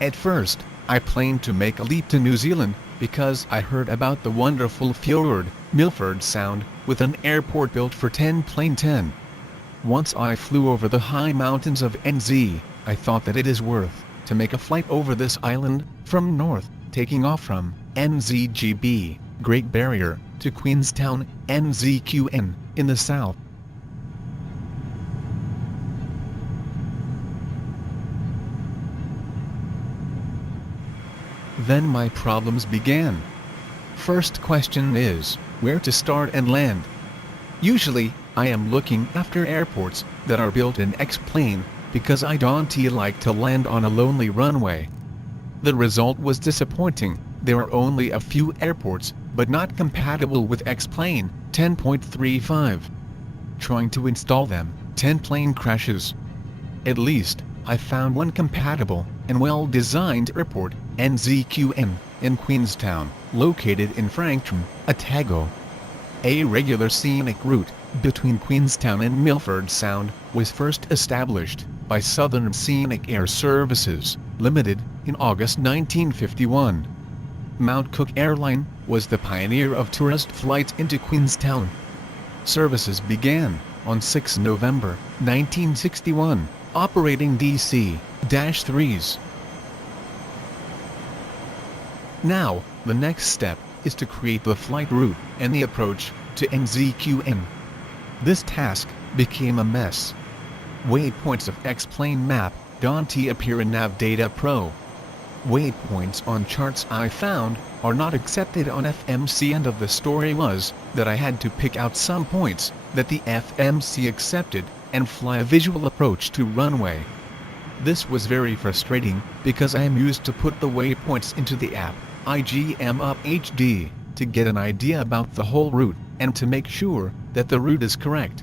At first, I planned to make a leap to New Zealand, because I heard about the wonderful fjord, Milford Sound, with an airport built for 10 Plane 10. Once I flew over the high mountains of NZ, I thought that it is worth to make a flight over this island, from north, taking off from NZGB, Great Barrier, to Queenstown, NZQN, in the south. Then my problems began. First question is, where to start and land? Usually, I am looking after airports that are built in X-plane, because I don't like to land on a lonely runway. The result was disappointing. There are only a few airports, but not compatible with X-plane 10.35. Trying to install them, 10 plane crashes. At least, I found one compatible and well-designed airport, NZQN, in Queenstown, located in Frankton, Otago. A regular scenic route between Queenstown and Milford Sound was first established by Southern Scenic Air Services, Limited, in August 1951. Mount Cook Airline was the pioneer of tourist flights into Queenstown. Services began on 6 November 1961, operating DC-3s. Now, the next step is to create the flight route and the approach to NZQN. This task became a mess. Waypoints of X-plane map don't appear in Navdata Pro. Waypoints on charts I found are not accepted on FMC. End of the story was that I had to pick out some points that the FMC accepted and fly a visual approach to runway. This was very frustrating because I am used to put the waypoints into the app IGM Up HD to get an idea about the whole route and to make sure that the route is correct.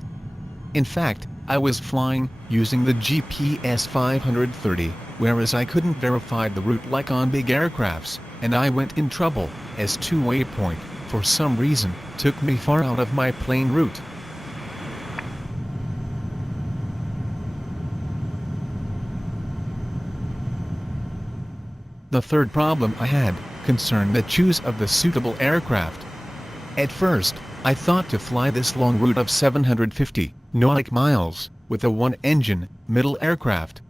In fact, I was flying using the GPS 530, whereas I couldn't verify the route like on big aircrafts, and I went in trouble, as two waypoint, for some reason, took me far out of my plane route. The third problem I had concerned the choice of the suitable aircraft. At first, I thought to fly this long route of 750 nautical miles with a one-engine middle aircraft.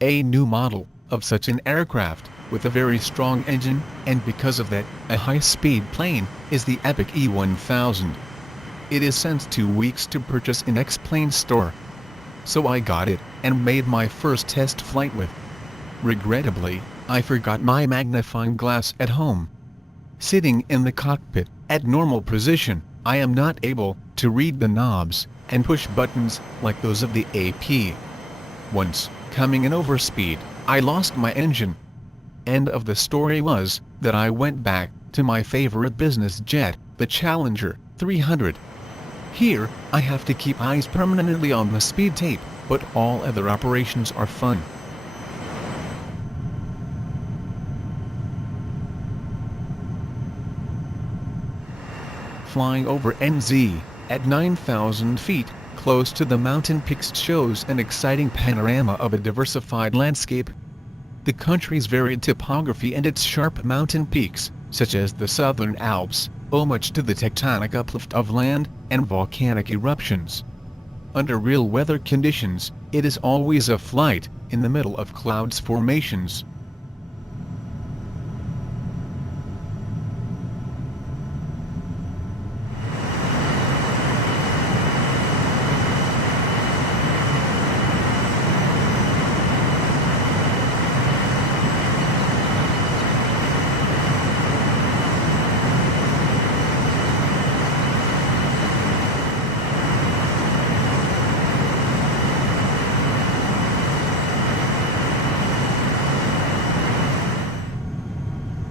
A new model of such an aircraft with a very strong engine, and because of that, a high-speed plane, is the Epic E1000. It is since 2 weeks to purchase in X-plane store. So I got it and made my first test flight with. Regrettably, I forgot my magnifying glass at home. Sitting in the cockpit, at normal position, I am not able to read the knobs and push buttons like those of the AP. Once, coming in overspeed, I lost my engine. End of the story was that I went back to my favorite business jet, the Challenger 300. Here, I have to keep eyes permanently on the speed tape, but all other operations are fun. Flying over NZ at 9,000 feet, close to the mountain peaks, shows an exciting panorama of a diversified landscape. The country's varied topography and its sharp mountain peaks, such as the Southern Alps, owe much to the tectonic uplift of land and volcanic eruptions. Under real weather conditions, it is always a flight in the middle of clouds formations.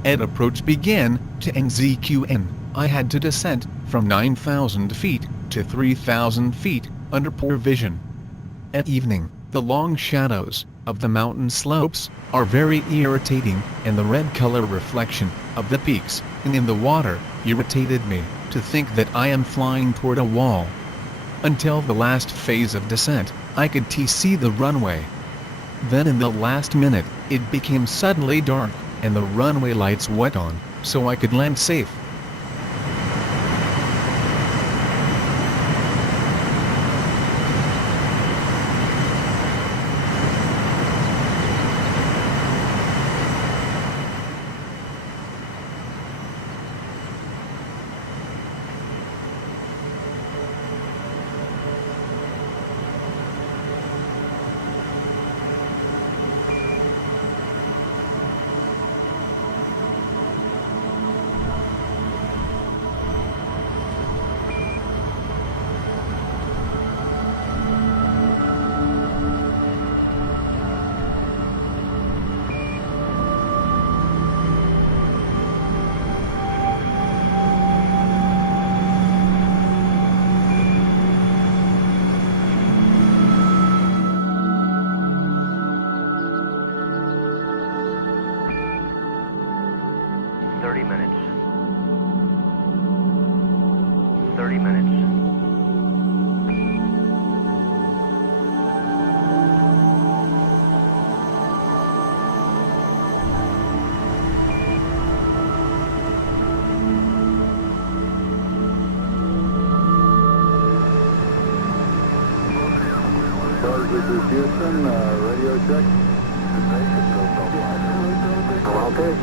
At approach began to NZQN, I had to descend from 9,000 feet to 3,000 feet under poor vision. At evening, the long shadows of the mountain slopes are very irritating, and the red color reflection of the peaks and in the water irritated me to think that I am flying toward a wall. Until the last phase of descent, I could see the runway. Then in the last minute, it became suddenly dark, and the runway lights went on, so I could land safe. Minutes. 30 minutes. This is Houston, radio check. Okay.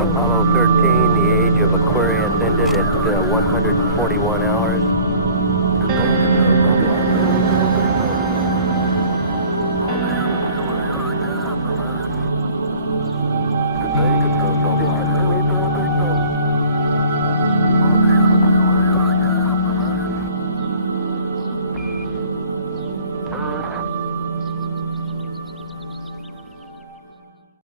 Apollo 13, the age of Aquarius ended at 141 hours.